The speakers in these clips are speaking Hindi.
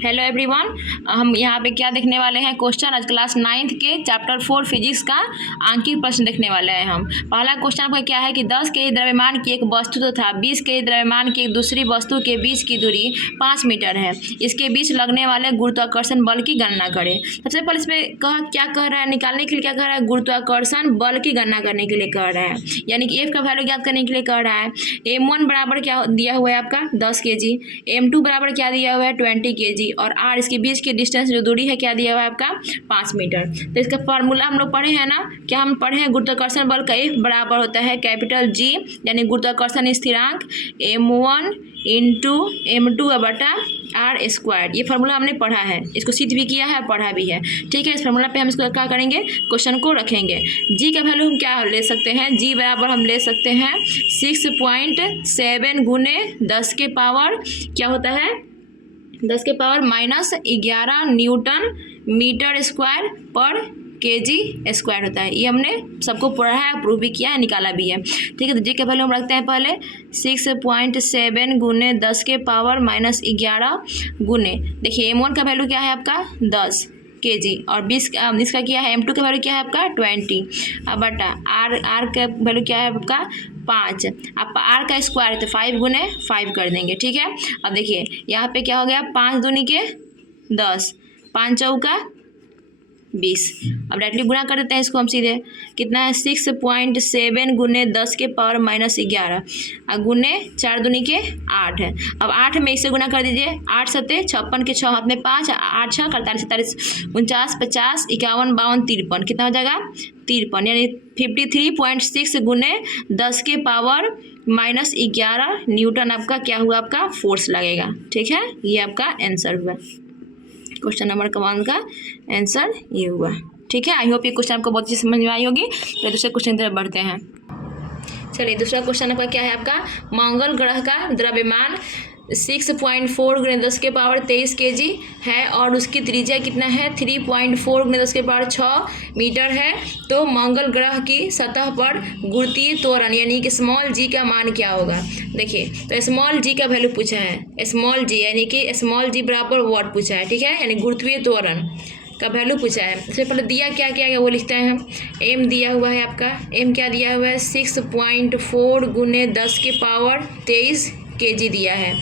हेलो एवरीवन, हम यहाँ पे क्या देखने वाले हैं क्वेश्चन आज क्लास 9th के चैप्टर 4 फिजिक्स का अंकित प्रश्न देखने वाले हैं हम। पहला क्वेश्चन आपका क्या है कि 10 के द्रव्यमान की एक वस्तु तथा 20 के द्रव्यमान की एक दूसरी वस्तु के बीच की दूरी 5 मीटर है। इसके बीच लगने वाले गुरुत्वाकर्षण बल की गणना करें। सबसे पहले इसमें क्या कह रहा है, निकालने के लिए क्या कह रहा है, गुरुत्वाकर्षण बल की गणना करने के लिए कह रहा है, यानी कि एफ का वैल्यू ज्ञात करने के लिए कह रहा है। m1 बराबर क्या दिया हुआ है आपका 10 kg, m2 बराबर क्या दिया हुआ है 20 kg और r इसके बीच की डिस्टेंस जो दूरी है क्या दिया हुआ है आपका 5 मीटर। तो इसका फार्मूला हम लोग पढ़े हैं ना, क्या हम पढ़े हैं, गुरुत्वाकर्षण बल का F बराबर होता है कैपिटल G यानी गुरुत्वाकर्षण स्थिरांक m1 इंटू m2 बटा r स्क्वायर। ये फार्मूला हमने पढ़ा है, इसको सिद्ध भी किया है, पढ़ा भी है। ठीक है, इस फार्मूला पे हम इसको क्या करेंगे, क्वेश्चन को रखेंगे। जी का वैल्यू हम क्या ले सकते हैं, जी बराबर हम ले सकते हैं 6.7 गुने 10 के पावर क्या होता है 10 के पावर -11 न्यूटन मीटर स्क्वायर पर kg स्क्वायर होता है। ये हमने सबको पढ़ा है, प्रूव भी किया है, निकाला भी है। ठीक है, तो जी का वैल्यू हम रखते हैं पहले 6.7 गुने 10 के पावर -11 गुने, देखिए m1 का वैल्यू क्या है आपका 10 kg और 20 इसका क्या है, m2 का वैल्यू क्या है आपका 20 अब बटा r का वैल्यू क्या है आपका 5। आप r का स्क्वायर है तो 5 गुने 5 कर देंगे। ठीक है, अब देखिए यहाँ पे क्या हो गया 5 दूनी के 10, 5 चौका 20। अब डायरेक्टली गुना कर देते हैं इसको हम सीधे, कितना है 6.7 गुने 10 के पावर -11 और गुने 4 दूनी के 8 है। अब 8 में इससे गुना कर दीजिए, 8 सत्ते 56 के 6 हाथ में 5, 8 6 48 47 49 50 51 52 53, कितना हो जाएगा 53 यानी 53.6 गुने 10 के पावर -11 न्यूटन आपका क्या हुआ, आपका फोर्स लगेगा। ठीक है, ये आपका आंसर हुआ, क्वेश्चन नंबर 1 का आंसर ये हुआ। ठीक है, आई होप ये क्वेश्चन आपको बहुत अच्छी समझ में आई होगी। तो दूसरे क्वेश्चन की तरफ बढ़ते हैं। चलिए, दूसरा क्वेश्चन आपका क्या है, आपका मंगल ग्रह का द्रव्यमान 6.4 गुने 10 के पावर 23 kg है और उसकी त्रिज्या कितना है 3.4 गुने 10 के पावर 6 मीटर है। तो मंगल ग्रह की सतह पर गुरुत्वीय त्वरण यानी कि स्मॉल जी का मान क्या होगा। देखिए, तो स्मॉल जी का वैल्यू पूछा है, स्मॉल जी यानी कि स्मॉल जी बराबर वॉट पूछा है। ठीक है, यानी गुरुत्वीय त्वरण का वैल्यू पूछा है। इससे पहले दिया क्या क्या है वो लिखते हैं हम। एम दिया हुआ है आपका, एम क्या दिया हुआ है 6.4 गुने 10 के पावर 23 kg दिया है।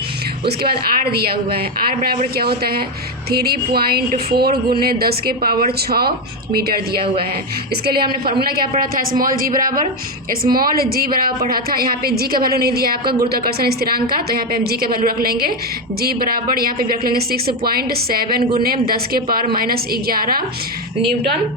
उसके बाद आर दिया हुआ है, आर बराबर क्या होता है 3.4 गुने 10 के पावर 6 मीटर दिया हुआ है। इसके लिए हमने फार्मूला क्या पढ़ा था, स्मॉल जी बराबर पढ़ा था। यहाँ पे जी का वैल्यू नहीं दिया है आपका गुरुत्वाकर्षण स्थिरांक का, तो यहाँ पे हम जी का वैल्यू रख लेंगे, जी बराबर यहाँ पे भी रख लेंगे 6.7 गुने 10 के पावर -11 न्यूटन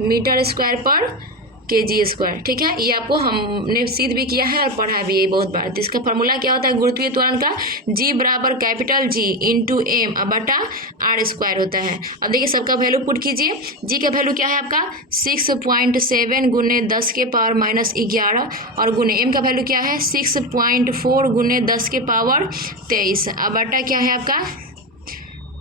मीटर स्क्वायर पर kg स्क्वायर। ठीक है, ये आपको हमने सिद्ध भी किया है और पढ़ा भी है बहुत बार। तो इसका फार्मूला क्या होता है गुरुत्वीय त्वरण का, g बराबर कैपिटल G इंटू एम बटा r स्क्वायर होता है। अब देखिए सबका वैल्यू पुट कीजिए, g का वैल्यू क्या है आपका 6.7 गुने 10 के पावर -11 और गुने m का वैल्यू क्या है 6.4 गुने 10 के पावर 23 अब बटा क्या है आपका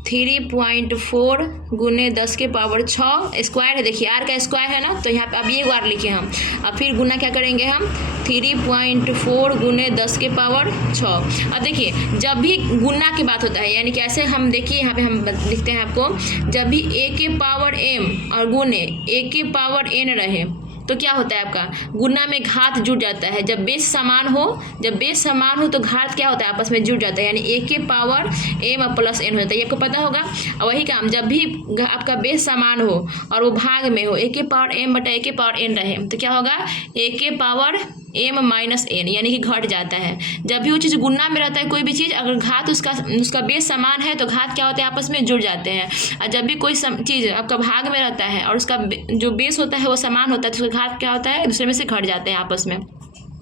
3.4 गुने 10 के पावर 6 स्क्वायर है। देखिए आर का स्क्वायर है ना, तो यहाँ पे अब ये बार लिखे हम, अब फिर गुना क्या करेंगे हम 3.4 गुने 10 के पावर 6। अब देखिए जब भी गुना की बात होता है, यानी कि ऐसे हम देखिए यहाँ पे हम लिखते हैं आपको, जब भी a के पावर m और गुने a के पावर n रहे तो क्या होता है आपका गुना में घात जुड़ जाता है। जब बेस समान हो तो घात क्या होता है आपस में जुड़ जाता है, यानी a के पावर m प्लस n हो जाता है, ये आपको पता होगा। और वही काम जब भी आपका बेस समान हो और वो भाग में हो a के पावर m बटा a के पावर n रहे तो क्या होगा a के पावर m माइनस n यानी कि घट जाता है। जब भी वो चीज़ गुना में रहता है कोई भी चीज़, अगर घात उसका बेस समान है तो घात क्या होता है आपस में जुड़ जाते हैं। और जब भी कोई चीज़ आपका भाग में रहता है और उसका जो बेस होता है वो समान होता है तो उसका घात क्या होता है दूसरे में से घट जाते हैं आपस में।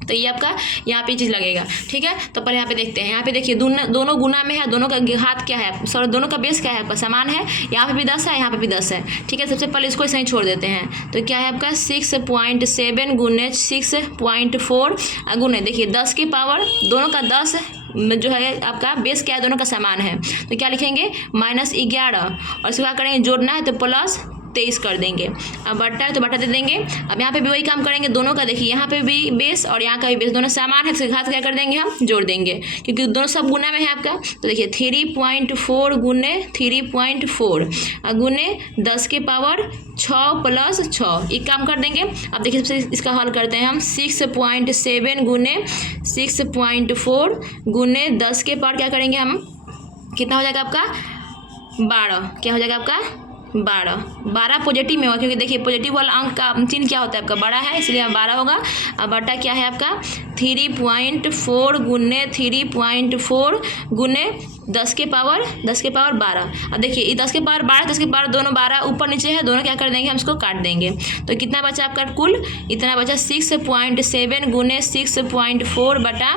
तो ये आपका यहाँ पे चीज़ लगेगा। ठीक है, तो पहले यहाँ पे देखते हैं, यहाँ पे देखिए दोनों गुना में है, दोनों का घात क्या है, सॉरी दोनों का बेस क्या है आपका समान है, यहाँ पे भी 10 है यहाँ पे भी 10 है। ठीक है, सबसे पहले इसको ऐसे ही छोड़ देते हैं, तो क्या है आपका 6.7 गुने 6.4 गुने देखिए 10 की पावर दोनों का 10 जो है आपका बेस क्या है दोनों का समान है, तो क्या लिखेंगे -11 और इसको क्या करेंगे जोड़ना है तो 23 कर देंगे। अब बट्टा है तो बट्टा दे देंगे। अब यहाँ पे भी वही काम करेंगे, दोनों का देखिए, यहाँ पे भी बेस और यहाँ का भी बेस दोनों समान है, तो घात क्या कर देंगे हम, जोड़ देंगे, क्योंकि दोनों सब गुना में है आपका। तो देखिए 3.4 गुने 3.4 गुने 10 के पावर 6 प्लस 6, एक काम कर देंगे। अब देखिए सबसे इसका हल करते हैं हम, 6.7 गुने 6.4 गुने 10 के पावर क्या करेंगे हम, कितना हो जाएगा आपका 12, क्या हो जाएगा आपका 12 पॉजिटिव में होगा, क्योंकि देखिए पॉजिटिव वाला अंक का चिन्ह क्या होता है आपका, बड़ा है, इसलिए 12 होगा। अब बटा क्या है आपका 3.4 गुने 3.4 गुने 10 के पावर 12। अब देखिए ये 10 के पावर 12 10 के पावर दोनों 12 ऊपर नीचे है, दोनों क्या कर देंगे हम इसको काट देंगे। तो कितना बचा आपका कुल, इतना बचा 6.7 गुने 6.4 बटा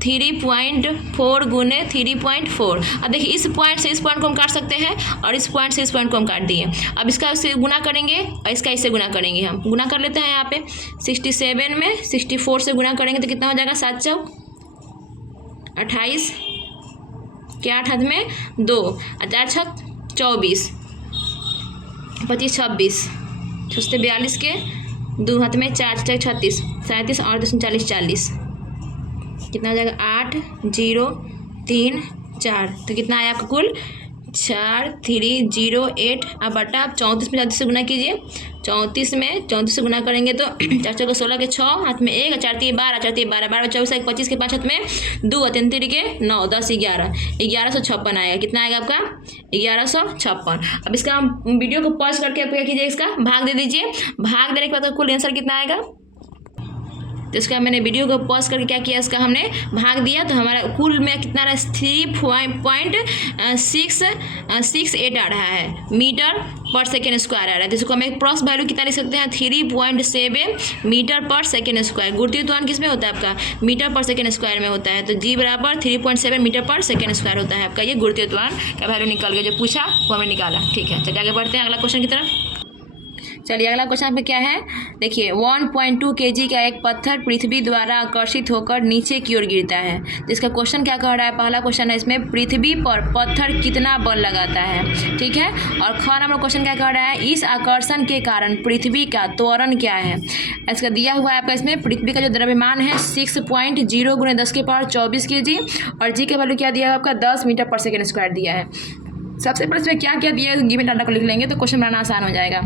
3.4 गुने 3.4। अब देखिए इस पॉइंट से इस पॉइंट को हम काट सकते हैं और इस पॉइंट से इस पॉइंट को हम काट दिए। अब इसका इससे गुना करेंगे और इसका इससे गुना करेंगे, हम गुना कर लेते हैं। यहाँ पे 67 में 64 से गुना करेंगे तो कितना हो जाएगा 7 चौक 28, क्या 8 हाथ में 2, 4 छक 24, 25 26, 42 के 2 हाथ में 4 36 37 और 40 40, कितना हो जाएगा 8 0 3 4। तो कितना आया आपका कुल 4308। अब बटा आप 34 में 34 से गुना कीजिए, 34 में 34 से गुना करेंगे तो 4 चौके 16 के 6 हाथ में 1, 4 3 12, 4 3 12 12 24 25 के 5 हाथ में 2, 3 3 के 9 10 11 1156 आएगा। कितना आएगा आपका 1156। अब इसका हम वीडियो को पॉज करके आप क्या कीजिए, इसका भाग दे दीजिए। भाग देने के बाद कुल आंसर कितना आएगा, तो इसका मैंने वीडियो को पॉज करके क्या किया, इसका हमने भाग दिया, तो हमारा कुल में कितना रहा 3.668 आ रहा है मीटर पर सेकेंड स्क्वायर आ रहा है। तो इसको हम एक क्रॉस वैल्यू कितना लिख सकते हैं 3.7 मीटर पर सेकेंड स्क्वायर। गुरुत्वीय त्वरण किस में होता है आपका, मीटर पर सेकेंड स्क्वायर में होता है। तो जी बराबर 3.7 मीटर पर सेकेंड स्क्वायर होता है आपका, ये गुरुत्वीय त्वरण का वैल्यू निकल गया, जो पूछा वो हमें निकाला। ठीक है, चलिए आगे बढ़ते हैं अगला क्वेश्चन की तरफ। चलिए अगला क्वेश्चन पे क्या है, देखिए 1.2 kg का एक पत्थर पृथ्वी द्वारा आकर्षित होकर नीचे की ओर गिरता है। तो इसका क्वेश्चन क्या कह रहा है, पहला क्वेश्चन है इसमें पृथ्वी पर पत्थर कितना बल लगाता है, ठीक है। और ख नंबर क्वेश्चन क्या कह रहा है, इस आकर्षण के कारण पृथ्वी का त्वरण क्या है। इसका दिया हुआ है आपका, इसमें पृथ्वी का जो द्रव्यमान है 6.0 गुणे 10 के पावर 24 kg और जी का वैल्यू क्या दिया है आपका 10 मीटर पर सेकेंड स्क्वायर दिया है। सबसे पहले इसमें क्या क्या दिया है गिवन डाटा को लिख लेंगे तो क्वेश्चन बनाना आसान हो जाएगा।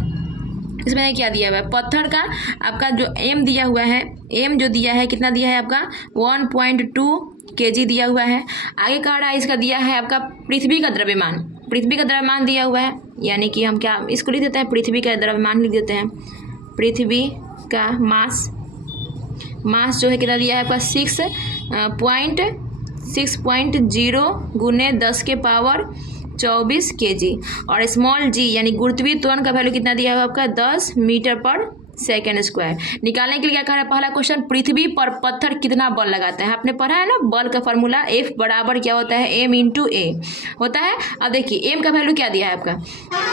इसमें क्या दिया हुआ है, पत्थर का आपका जो एम दिया हुआ है, एम जो दिया है कितना दिया है आपका 1.2 kg दिया हुआ है। आगे कह रहा है इसका दिया है आपका पृथ्वी का द्रव्यमान, पृथ्वी का द्रव्यमान दिया हुआ है, यानी कि हम क्या इसको लिख देते हैं पृथ्वी का द्रव्यमान लिख देते हैं। पृथ्वी का मास जो है कितना दिया है आपका 6.0 गुने 10 के पावर 24 kg और स्मॉल जी यानी गुरुत्वीय त्वरण का वैल्यू कितना दिया है आपका 10 मीटर पर सेकेंड स्क्वायर। निकालने के लिए क्या कह रहा है, पहला क्वेश्चन पृथ्वी पर पत्थर कितना बल लगाता है, आपने पढ़ा है ना बल का फॉर्मूला F बराबर क्या होता है m इंटू ए होता है। अब देखिए m का वैल्यू क्या दिया है आपका,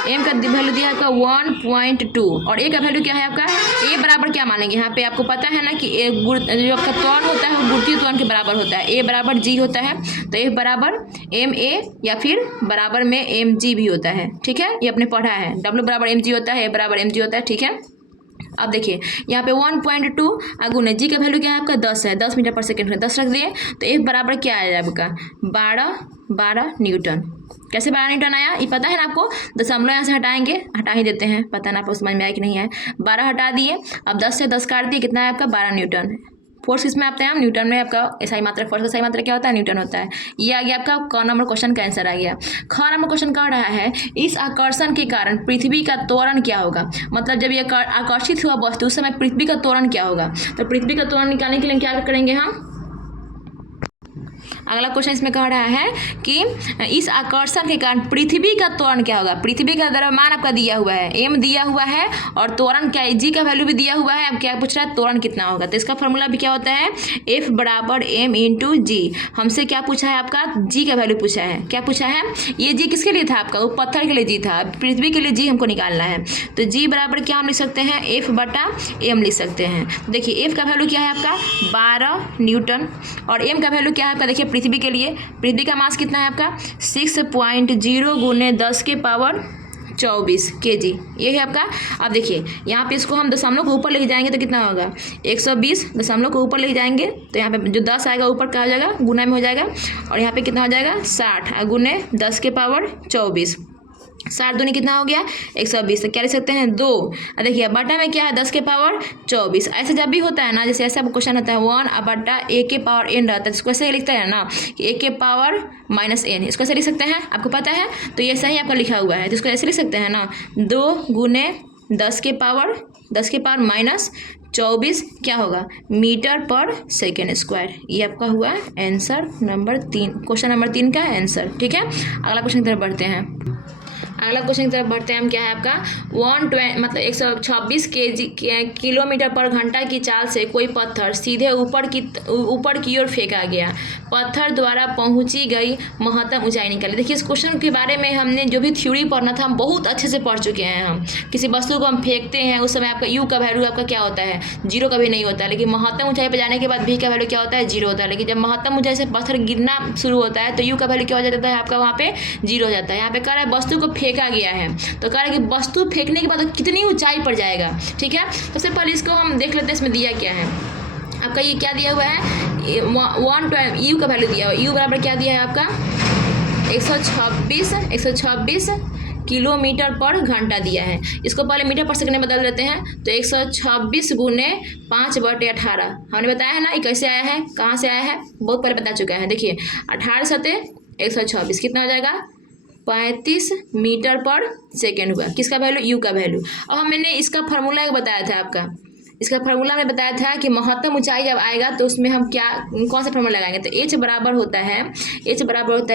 m का वैल्यू दिया है आपका 1.2 और a का वैल्यू क्या है आपका, a बराबर क्या मानेंगे, यहाँ पे आपको पता है ना कि जो आपका त्वरण होता है वो गुरुत्वीय त्वरण के बराबर होता है, a बराबर g होता है, तो f बराबर ma या फिर बराबर में mg भी होता है, ठीक है, ये आपने पढ़ा है, w बराबर mg होता है, a बराबर mg होता है, ठीक है। अब देखिए यहाँ पे 1.2 गुने जी का वैल्यू क्या है आपका 10 है, 10 मीटर पर सेकेंड है, 10 रख दिए तो F बराबर क्या आया आपका 12 न्यूटन। कैसे 12 न्यूटन आया ये पता है ना आपको, दशमलव यहाँ से हटाएंगे, हटा ही देते हैं, पता ना आपको समझ में आया कि नहीं है। 12 हटा दिए, अब 10 से 10 काट दिए, कितना है आपका 12 न्यूटन। फोर्स किसमें आते हैं हम, न्यूटन में आपका एसआई मात्रा, फोर्स का सही मात्रा क्या होता है न्यूटन होता है। ये आ गया आपका क नंबर क्वेश्चन का आंसर आ गया। ख नंबर क्वेश्चन कह रहा है इस आकर्षण के कारण पृथ्वी का त्वरण क्या होगा, मतलब जब ये आकर्षित हुआ वस्तु उस समय पृथ्वी का त्वरण क्या होगा। तो पृथ्वी का त्वरण निकालने के लिए क्या करेंगे हम, अगला क्वेश्चन इसमें कह रहा है कि इस आकर्षण के कारण पृथ्वी का त्वरण क्या होगा। पृथ्वी का द्रव्यमान आपका दिया हुआ है, m दिया हुआ है और त्वरण क्या है, g का वैल्यू भी दिया हुआ है। अब क्या पूछ रहा है त्वरण कितना होगा, तो इसका फॉर्मूला भी क्या होता है F बराबर m इंटू जी। हमसे क्या पूछा है आपका g का वैल्यू पूछा है, क्या पूछा है, ये g किसके लिए था आपका, वो पत्थर के लिए g था, पृथ्वी के लिए g हमको निकालना है। तो g बराबर क्या हम लिख सकते हैं F बटा m लिख सकते हैं। देखिए F का वैल्यू क्या है आपका 12 न्यूटन और m का वैल्यू क्या है आपका, देखिए पृथ्वी के लिए, पृथ्वी का मास कितना है आपका 6.0 गुने 10 के पावर 24 kg, ये है आपका। अब देखिए यहाँ पे इसको हम दशमलव को ऊपर लेके जाएंगे तो कितना होगा, 120 दशमलव को ऊपर लेके जाएंगे तो यहाँ पे जो 10 आएगा ऊपर क्या हो जाएगा, गुना में हो जाएगा, और यहाँ पे कितना हो जाएगा 60 गुने 10 के पावर 24, 60 दूनी कितना हो गया 120, तो क्या लिख सकते हैं 2। और देखिए बटा में क्या है 10 के पावर 24। ऐसे जब भी होता है ना, जैसे ऐसा क्वेश्चन होता है 1 बटा a के पावर n रहता है, इसको ऐसे लिखते हैं ना कि a के पावर -n, इसको ऐसे लिख सकते हैं, आपको पता है। तो ये सही आपका लिखा हुआ है, तो इसको ऐसे लिख सकते हैं ना 2 गुने 10 के पावर -24 क्या होगा मीटर पर सेकेंड स्क्वायर। ये आपका हुआ आंसर नंबर 3, क्वेश्चन नंबर 3 का आंसर। ठीक है, अगला क्वेश्चन की तरफ बढ़ते हैं। अगला क्वेश्चन की तरफ बढ़ते हैं हम। क्या है आपका 126 किलोमीटर पर घंटा की चाल से कोई पत्थर सीधे ऊपर की ओर फेंका गया, पत्थर द्वारा पहुंची गई महत्तम ऊंचाई निकाली। देखिए इस क्वेश्चन के बारे में हमने जो भी थ्योरी पढ़ना था हम बहुत अच्छे से पढ़ चुके हैं। हम किसी वस्तु को हम फेंकते हैं उस समय आपका यू का वैल्यू आपका क्या होता है, 0 कभी नहीं होता है, लेकिन महत्तम ऊंचाई पर जाने के बाद भी का वैल्यू क्या होता है, 0 होता है। लेकिन जब महत्तम ऊंचाई से पत्थर गिरना शुरू होता है तो यू का वैल्यू क्या हो जाता है आपका, वहाँ पे 0 हो जाता है। यहाँ पे कह रहा है वस्तु को फेंका गया है, तो कह रहा है कि वस्तु फेंकने के बाद तो कितनी ऊंचाई पर जाएगा। ठीक है, सबसे पहले इसको हम देख लेते हैं इसमें दिया क्या है आपका। ये क्या दिया हुआ है, 1 यू का वैल्यू दिया हुआ है, यू बराबर क्या दिया है आपका 126 किलोमीटर पर घंटा दिया है। इसको पहले मीटर पर सेकंड में बदल देते हैं, तो 126 गुने 5/18 हमने बताया है ना, ये कैसे आया है, कहाँ से आया है, बहुत पहले बता चुका है। देखिए 18 सते 126 कितना हो जाएगा 35 मीटर पर सेकेंड हुआ, किसका वैल्यू, यू का वैल्यू। अब मैंने इसका फार्मूला बताया था आपका, इसका फार्मूला में बताया था कि महत्तम ऊंचाई जब आएगा तो उसमें हम क्या कौन सा फार्मूला लगाएंगे, तो h बराबर होता है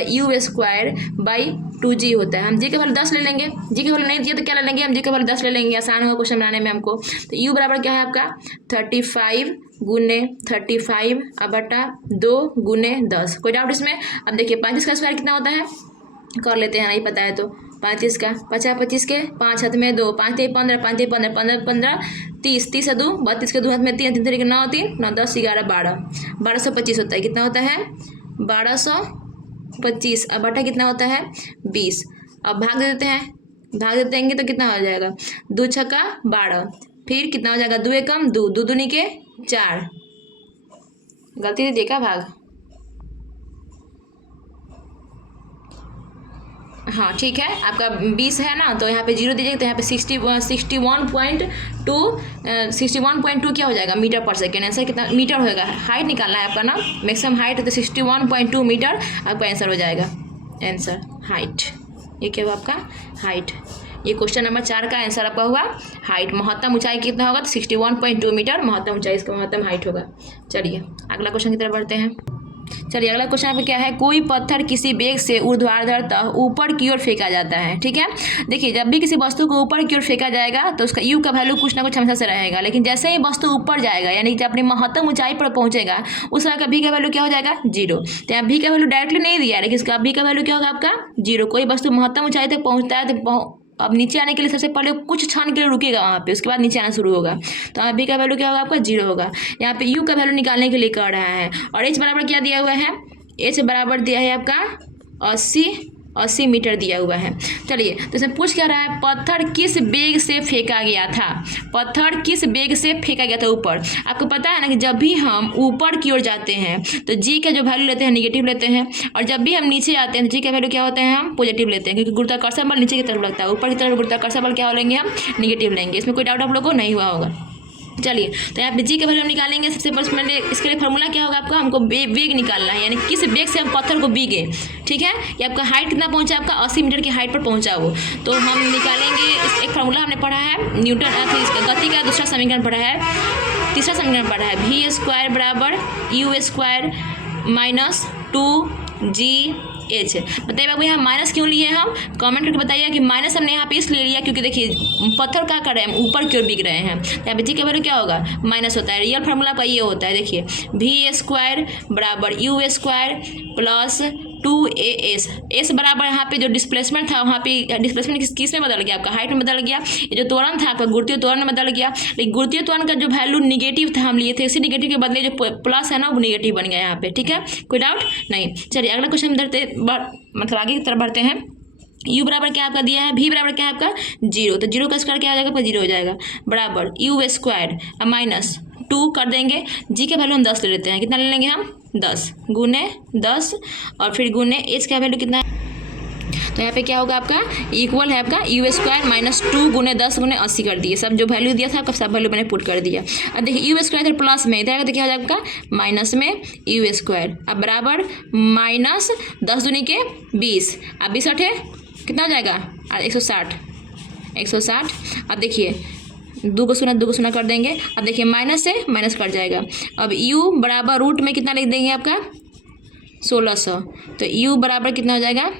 u²/2g होता है। हम जी का वैल्यू 10 ले लेंगे, जी का वैल्यू नहीं दिया तो क्या ले लेंगे, हम जी का वैल्यू 10 ले लेंगे, आसान होगा क्वेश्चन बनाने में हमको। तो u बराबर क्या है आपका 35 गुने 35/2 गुने 10। कोई डाउट इसमें। अब देखिए 35 का स्क्वायर कितना होता है, कर लेते हैं, नहीं पता है तो 35 का 50 25 के 5 हाथ में 2 5 3 15 5 3 15 15 15 30 30 2 32 के 2 हाथ में 3 3 3 9 3 9 10 11 12 1225 होता है। कितना होता है 1225। अब बटा कितना होता है 20। अब भाग दे देते हैं, भाग देते हैं तो कितना हो जाएगा 2 छक्का 12, फिर कितना हो जाएगा 2 एकम 2 2 दूनी के 4, गलती से देखा भाग, हाँ ठीक है आपका 20 है ना, तो यहाँ पे 0 दीजिएगा तो यहाँ पे 61.2 क्या हो जाएगा मीटर पर सेकेंड। आंसर कितना मीटर होगा, हाइट निकालना है आपका ना, मैक्सिमम हाइट है तो 61.2 मीटर आपका आंसर हो जाएगा। आंसर हाइट, ये क्या हुआ आपका हाइट। ये क्वेश्चन नंबर 4 का आंसर आपका हुआ हाइट। महत्तम ऊंचाई कितना होगा तो 61.2 मीटर महत्तम ऊंचाई, इसका महत्तम हाइट होगा। चलिए अगला क्वेश्चन की तरफ बढ़ते हैं। चलिए अगला क्वेश्चन पे क्या है, कोई पत्थर किसी बेग से ऊर्ध्वाधर ऊपर की ओर फेंका जाता है। ठीक है, देखिए जब भी किसी वस्तु को ऊपर की ओर फेंका जाएगा तो उसका यू का वैल्यू कुछ ना कुछ हमेशा से रहेगा, लेकिन जैसे ही वस्तु ऊपर जाएगा यानी जब अपनी महत्तम ऊंचाई पर पहुंचेगा उस समय का भी का वैल्यू क्या हो जाएगा 0। तो यहाँ भी का वैल्यू डायरेक्टली नहीं दिया है, लेकिन इसका भी का वैल्यू क्या होगा आपका 0। कोई वस्तु महत्तम ऊंचाई तक पहुँचता है तो अब नीचे आने के लिए सबसे पहले कुछ क्षण के लिए रुकेगा वहाँ पे, उसके बाद नीचे आना शुरू होगा, तो यहाँ बी का वैल्यू क्या होगा आपका 0 होगा। यहाँ पे यू का वैल्यू निकालने के लिए कह रहा है, और एच बराबर क्या दिया हुआ है, एच बराबर दिया है आपका 80 मीटर दिया हुआ है। चलिए तो इसमें पूछ क्या रहा है, पत्थर किस बेग से फेंका गया था, पत्थर किस बेग से फेंका गया था ऊपर। आपको पता है ना कि जब भी हम ऊपर की ओर जाते हैं तो जी का जो वैल्यू लेते हैं निगेटिव लेते हैं, और जब भी हम नीचे आते हैं तो जी का वैल्यू क्या होता है हम पॉजिटिव लेते हैं, क्योंकि गुरुत्वाकर्षण बल नीचे की तरफ लगता है, ऊपर की तरफ गुरुत्वाकर्षण बल क्या लेंगे हम निगेटिव लेंगे। इसमें कोई डाउट आप लोगों को नहीं हुआ होगा। चलिए तो यहाँ पे जी का वैल्यू हम निकालेंगे। सबसे पहले इसके लिए फार्मूला क्या होगा आपका, हमको वेग निकालना है, यानी किस वेग से हम पत्थर को बीगे। ठीक है, ये आपका हाइट कितना पहुंचा, आपका 80 मीटर की हाइट पर पहुंचा वो, तो हम निकालेंगे। एक फार्मूला हमने पढ़ा है न्यूटन गति का, दूसरा समीकरण पढ़ा है, तीसरा समीकरण पढ़ा है v² बराबर u² माइनस 2gh। बताइए बाबू यहाँ माइनस क्यों लिए हम, कमेंट करके बताइए कि माइनस हमने यहाँ पे इसलिए लिया क्योंकि देखिए पत्थर क्या कर रहे हैं हम ऊपर की ओर बिक रहे हैं, यहाँ पे जी का वैल्यू क्या होगा माइनस होता है। रियल फार्मूला का ये होता है, देखिए v² बराबर u² प्लस 2as। एस बराबर यहाँ पे जो डिस्प्लेसमेंट था वहाँ पे डिस्प्लेसमेंट किस में बदल गया, आपका हाइट में बदल गया। ये जो त्वरण था आपका गुरुत्वीय त्वरण में बदल गया, लेकिन गुरुत्वीय त्वरण का जो वैल्यू निगेटिव था हम लिए थे, उसी निगेटिव के बदले जो प्लस है ना वो निगेटिव बन गया यहाँ पे। ठीक है, कोई डाउट नहीं। चलिए अगला क्वेश्चन मतलब आगे की तरफ बढ़ते हैं। u बराबर क्या आपका दिया है, v बराबर क्या है आपका 0, तो 0 का स्क्वायर क्या हो जाएगा आपका 0 हो जाएगा, बराबर u स्क्वायर माइनस 2 कर देंगे, g का वैल्यू हम 10 ले लेते हैं, कितना ले लेंगे हम 10 गुने 10 और फिर गुने h का वैल्यू कितना है, तो यहाँ पे क्या होगा आपका इक्वल है आपका u स्क्वायर माइनस 2 गुने 10 गुने 80 कर दिए, सब जो वैल्यू दिया था आपका सब वैल्यू मैंने पुट कर दिया। अब देखिए u स्क्वायर इधर प्लस में, इधर तो क्या हो जाएगा आपका माइनस में u स्क्वायर, अब बराबर माइनस 10 दूनी के 20, अब 20 है कितना हो जाएगा 160। अब देखिए 2 को शून्य कर देंगे, अब देखिए माइनस से माइनस कट जाएगा, अब u बराबर रूट में कितना लिख देंगे आपका 1600, तो u बराबर कितना हो जाएगा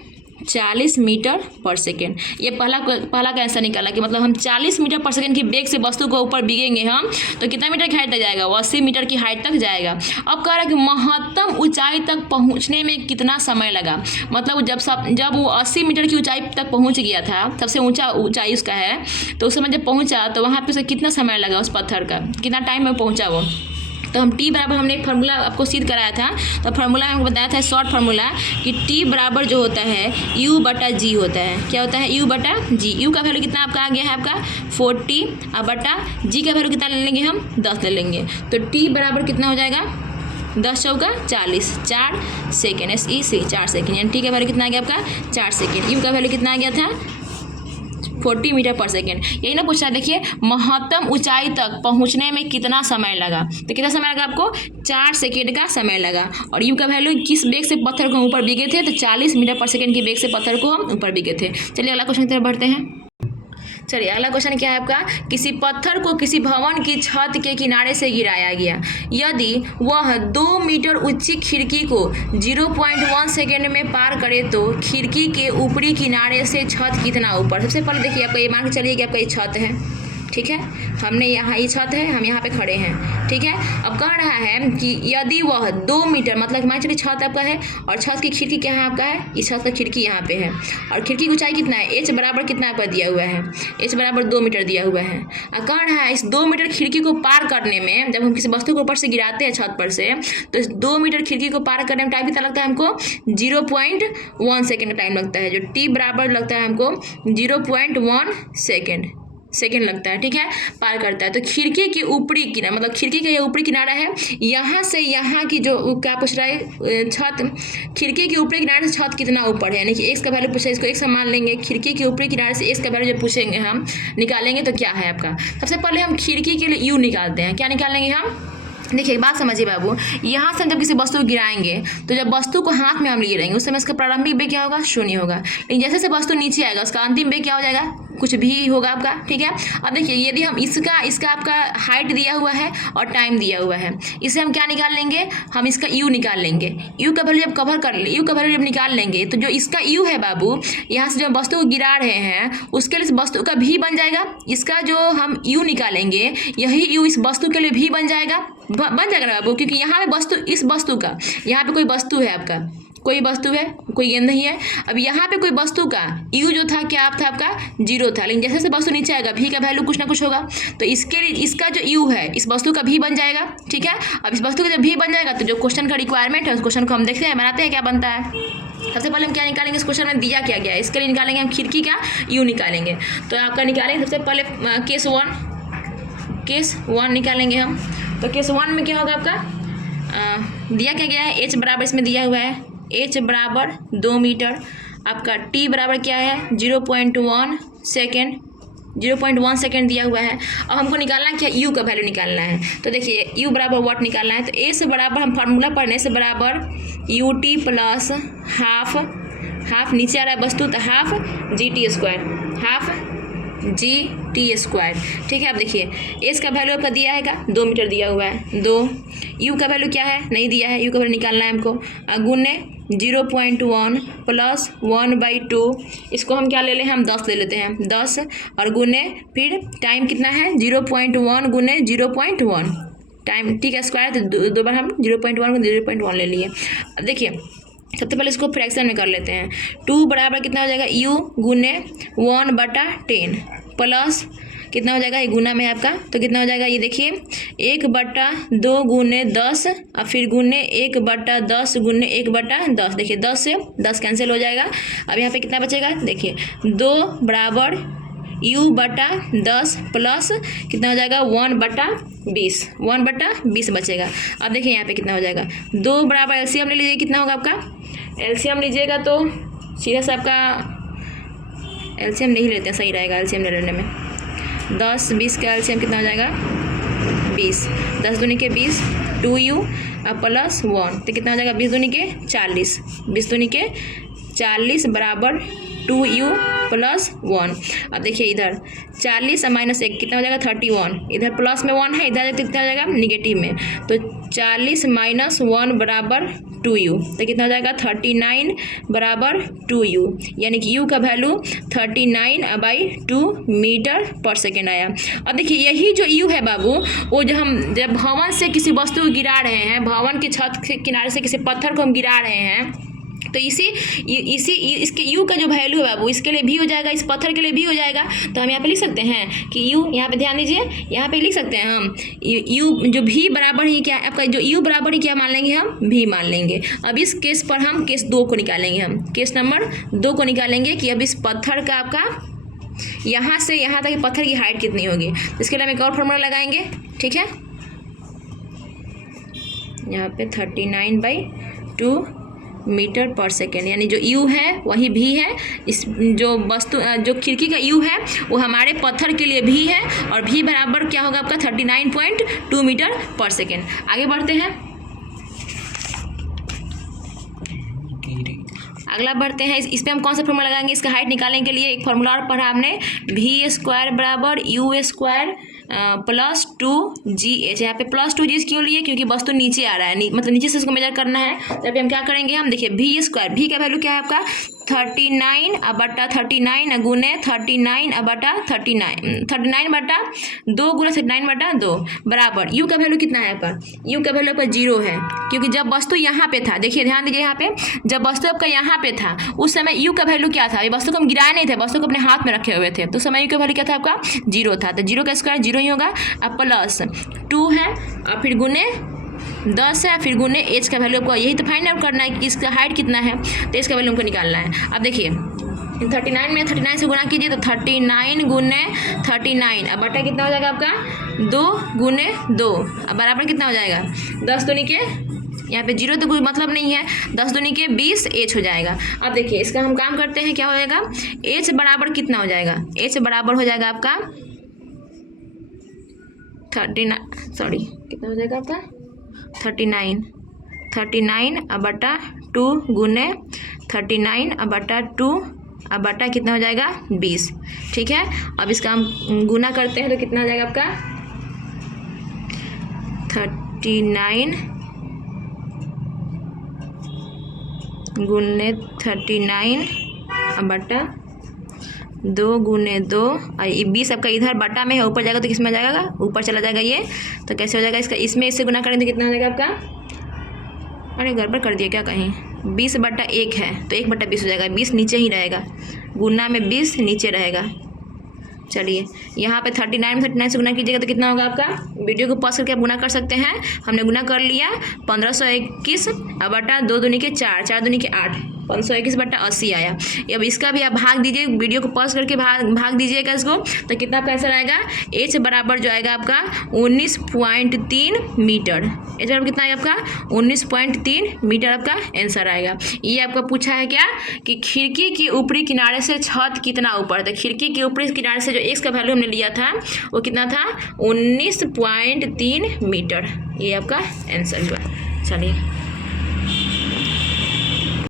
40 मीटर पर सेकेंड। ये पहला का आंसर निकाला कि मतलब हम 40 मीटर पर सेकेंड की वेग से वस्तु को ऊपर बिगेंगे हम, तो कितना मीटर की हाइट तक जाएगा, 80 मीटर की हाइट तक जाएगा। अब कह रहा है कि महत्तम ऊंचाई तक पहुंचने में कितना समय लगा, मतलब जब वो 80 मीटर की ऊंचाई तक पहुंच गया था, सबसे ऊंचा ऊंचाई उसका है, तो उस समय जब पहुंचा तो वहाँ पे उसे कितना समय लगा, उस पत्थर का कितना टाइम में पहुंचा वो। तो हम t बराबर हमने एक फार्मूला आपको सिद्ध कराया था, तो फार्मूला में हमको बताया था शॉर्ट फार्मूला कि t बराबर जो होता है u बटा g होता है, क्या होता है u बटा g। u का वैल्यू कितना आपका आ गया है आपका 40 और बटा g का वैल्यू कितना ले लेंगे हम 10 ले लेंगे, तो t बराबर कितना हो जाएगा 10 चौका 40, 4 सेकेंड, SEC 4 सेकेंड, यानी t का वैल्यू कितना आ गया आपका 4 सेकेंड। u का वैल्यू कितना आ गया था 40 मीटर पर सेकेंड। यही ना पूछ रहा है, देखिए महत्तम ऊंचाई तक पहुंचने में कितना समय लगा, तो कितना समय लगा आपको 4 सेकेंड का समय लगा, और यू का वैल्यू किस वेग से पत्थर को ऊपर बिगे थे, तो 40 मीटर पर सेकेंड की वेग से पत्थर को हम ऊपर बिगे थे। चलिए अगला क्वेश्चन की तरफ बढ़ते हैं। चलिए अगला क्वेश्चन क्या है आपका, किसी पत्थर को किसी भवन की छत के किनारे से गिराया गया, यदि वह 2 मीटर ऊंची खिड़की को 0.1 सेकेंड में पार करे तो खिड़की के ऊपरी किनारे से छत कितना ऊपर। सबसे पहले देखिए आपका ये मान के चलिए कि आपका ये छत है, ठीक है, हमने यहाँ ये छत है, हम यहाँ पे खड़े हैं, ठीक है। अब कह रहा है कि यदि वह 2 मीटर, मतलब मान चलिए छत आपका है और छत की खिड़की क्या है आपका है, इस छत का खिड़की यहाँ पे है, और खिड़की की ऊंचाई कितना है h बराबर कितना आपका दिया हुआ है, h बराबर 2 मीटर दिया हुआ है। अब कह रहा है इस 2 मीटर खिड़की को पार करने में, जब हम किसी वस्तु को ऊपर से गिराते हैं छत पर से, तो इस 2 मीटर खिड़की को पार करने में टाइम कितना लगता है हमको 0.1 सेकेंड का टाइम लगता है, जो t बराबर लगता है हमको 0.1 सेकेंड लगता है, ठीक है, पार करता है। तो खिड़की के ऊपरी किनारा, मतलब खिड़की का ये ऊपरी किनारा है, यहाँ से यहाँ की जो क्या पूछ रहा है छत, खिड़की के ऊपरी किनारे से छत कितना ऊपर है, यानी कि x का वैल्यू पूछा है, इसको x मान लेंगे, खिड़की के ऊपरी किनारे से x का वैल्यू जब पूछेंगे हम निकालेंगे तो क्या है आपका, सबसे पहले हम खिड़की के लिए u निकालते हैं। क्या निकालेंगे हम, देखिए बात समझिए बाबू, यहाँ से हम जब किसी वस्तु को गिराएंगे तो जब वस्तु को हाथ में हम लिए रहेंगे उस समय इसका प्रारंभिक वेग क्या होगा 0 होगा, लेकिन जैसे वस्तु नीचे आएगा उसका अंतिम वेग क्या हो जाएगा कुछ भी होगा आपका, ठीक है। अब देखिए यदि हम इसका आपका हाइट दिया हुआ है और टाइम दिया हुआ है, इसे हम क्या निकाल लेंगे, हम इसका u निकाल लेंगे। u का वैल्यू जब कवर कर ले, u का वैल्यू जब निकाल लेंगे तो जो इसका u है बाबू, यहाँ से जो वस्तु को गिरा रहे हैं उसके लिए इस वस्तु का v बन जाएगा, इसका जो हम u निकालेंगे यही u इस वस्तु के लिए v बन जाएगा ना बाबू, क्योंकि यहाँ पे वस्तु, इस वस्तु का, यहाँ पे कोई वस्तु है आपका, कोई वस्तु है, कोई गेंद नहीं है। अब यहाँ पे कोई वस्तु का u जो था क्या था आपका 0 था, लेकिन जैसे जैसे वस्तु नीचे आएगा v का वैल्यू कुछ ना कुछ होगा, तो इसके लिए इसका जो u है इस वस्तु का v बन जाएगा, ठीक है। अब इस वस्तु का जब v बन जाएगा तो जो क्वेश्चन का रिक्वायरमेंट है उस क्वेश्चन को हम देखते हैं, बनाते हैं क्या बनता है। सबसे पहले हम क्या निकालेंगे, इस क्वेश्चन में दिया क्या गया है, इसके लिए निकालेंगे हम खिड़की का u निकालेंगे। तो आपका निकालेंगे सबसे पहले केस 1 निकालेंगे हम। तो केस 1 में क्या होगा आपका, दिया क्या गया है, h बराबर इसमें दिया हुआ है, h बराबर 2 मीटर, आपका t बराबर क्या है 0.1 सेकेंड, 0.1 सेकेंड दिया हुआ है। अब हमको निकालना क्या, u का वैल्यू निकालना है। तो देखिए u बराबर व्हाट निकालना है, तो a से बराबर हम फार्मूला पढ़ने से बराबर ut प्लस हाफ नीचे आ रहा है वस्तु, तो half gt square, half gt square, ठीक है। अब देखिए s का वैल्यू आपका दिया है का 2 मीटर दिया हुआ है, 2, u का वैल्यू क्या है नहीं दिया है, u का वैल्यू निकालना है हमको, गुने 0.1 प्लस 1/2, इसको हम क्या ले लें, हम 10 ले लेते हैं, 10 और गुने फिर टाइम कितना है 0.1 गुने 0.1 टाइम, ठीक है, स्क्वायर, तो दो बार हम 0.1 गुने 0.1 ले लिए। अब देखिए सबसे पहले इसको फ्रैक्शन में कर लेते हैं, 2 बराबर कितना हो जाएगा u गुने 1/10 प्लस कितना हो जाएगा, ये गुना में है आपका, तो कितना हो जाएगा ये देखिए 1/2 गुने 10 और फिर गुने 1/10 गुने 1/10। देखिए 10 से 10 कैंसिल हो जाएगा। अब यहाँ पे कितना बचेगा, देखिए 2 बराबर u/10 प्लस कितना हो जाएगा 1/20, 1/20 बचेगा। अब देखिए यहाँ पे कितना हो जाएगा, 2 बराबर एलसीएम ले लीजिए, कितना होगा आपका, एलसीएम लीजिएगा तो सीधा सा आपका, एलसीएम नहीं लेते हैं, सही रहेगा एलसीएम ले लेने में। 10 20 का एलसीएम कितना हो जाएगा 20, 10 दूनी के 20, 2u अब प्लस 1 तो कितना हो जाएगा 20 दूनी के 40, 20 दूनी के 40 बराबर 2u प्लस 1। अब देखिए इधर 40 और -1 कितना हो जाएगा 31, इधर प्लस में 1 है, इधर कितना हो जाएगा निगेटिव में, तो 40 - 1 बराबर 2u तो कितना हो जाएगा 39 बराबर 2u, यानी कि u का वैल्यू 39/2 मीटर पर सेकेंड आया। अब देखिए यही जो u है बाबू, वो जो हम जब भवन से किसी वस्तु को गिरा रहे हैं, भवन की छत के किनारे से किसी पत्थर को हम गिरा रहे हैं, तो इसके u का जो वैल्यू है वो इसके लिए भी हो जाएगा, इस पत्थर के लिए भी हो जाएगा। तो हम यहाँ पे लिख सकते हैं कि u, यहाँ पे ध्यान दीजिए, यहाँ पे लिख सकते हैं हम u जो v बराबर ही क्या है आपका, जो u बराबर ही क्या मान लेंगे हम, v मान लेंगे। अब इस केस पर हम केस 2 को निकालेंगे, हम केस नंबर 2 को निकालेंगे कि अब इस पत्थर का आपका यहाँ से यहाँ तक पत्थर की हाइट कितनी होगी। तो इसके लिए हम एक और फॉर्मूला लगाएंगे, ठीक है। यहाँ पे 39/2 मीटर पर सेकेंड, यानी जो u है वही v है, इस जो वस्तु जो खिड़की का u है वो हमारे पत्थर के लिए v है, और v बराबर क्या होगा आपका 39.2 मीटर पर सेकेंड। आगे बढ़ते हैं, अगला बढ़ते हैं, इस पर हम कौन सा फॉर्मूला लगाएंगे, इसका हाइट निकालने के लिए एक फॉर्मूला और पढ़ा हमने, v² बराबर u² प्लस 2gh। यहाँ पे प्लस 2g क्यों लिए, क्योंकि वस्तु नीचे आ रहा है, मतलब नीचे से इसको मेजर करना है। तो अभी हम क्या करेंगे, हम देखिए v² v का वैल्यू क्या है आपका 39/39 गुने 39/39 39/2 गुना 39/2 बराबर u का वैल्यू कितना है आपका, u का वैल्यू आपका 0 है, क्योंकि जब वस्तु यहाँ पे था, देखिए ध्यान दीजिए, यहाँ पे जब वस्तु आपका यहाँ पे था उस समय u का वैल्यू क्या था, ये वस्तु को हम गिराए नहीं थे, वस्तु को अपने हाथ में रखे हुए थे, तो समय u का वैल्यू क्या था आपका 0 था, तो 0 का स्क्वायर 0 ही होगा। अब प्लस 2 है और फिर गुने 10 है, फिर गुने एच का वैल्यू आपको यही तो फाइंड आउट करना है कि इसका हाइट कितना है, तो इसका वैल्यू हमको निकालना है। अब देखिए 39 में 39 से गुना कीजिए तो 39 गुने 39, अब बटा कितना हो जाएगा आपका 2 गुने 2, अब बराबर कितना हो जाएगा 10 दूनी के, यहाँ पे 0 तो कोई मतलब नहीं है, 10 दूनी के 20 एच हो जाएगा। अब देखिए इसका हम काम करते हैं, क्या हो जाएगा एच बराबर कितना हो जाएगा, एच बराबर हो जाएगा आपका 39 कितना हो जाएगा आपका 39 अब बटा 2 गुने 39 अब बटा 2 अब बटा कितना हो जाएगा 20, ठीक है। अब इसका हम गुना करते हैं तो कितना हो जाएगा आपका 39 गुने 39 अब बटा 2 गुने 2, और ये 20 आपका इधर बटा में है, ऊपर जाएगा तो किस में जाएगा, ऊपर चला जाएगा ये, तो कैसे हो जाएगा इसका, इसमें इससे गुना करेंगे तो कितना हो जाएगा आपका, अरे गड़बड़ कर दिया क्या कहीं, 20/1 है तो 1/20 हो जाएगा, 20 नीचे ही रहेगा, गुना में 20 नीचे रहेगा। चलिए यहाँ पे 39 में 39 से गुना कीजिएगा तो कितना होगा आपका, वीडियो को पॉज करके आप गुना कर सकते हैं, हमने गुना कर लिया 1521 अब बटा 2 दूनी के 4, 4 दूनी के 8, 521/80 आया। अब इसका भी आप भाग दीजिए, वीडियो को पॉज करके भाग दीजिएगा इसको, तो कितना आपका आंसर आएगा, एच बराबर जो आएगा आपका 19.3 मीटर, एच बराबर कितना आएगा आपका 19.3 मीटर आपका आंसर आएगा। ये आपका पूछा है क्या कि खिड़की के ऊपरी किनारे से छत कितना ऊपर, तो खिड़की के ऊपरी किनारे से जो एक्स का वैल्यू हमने लिया था वो कितना था 19.3 मीटर, ये आपका आंसर हुआ। चलिए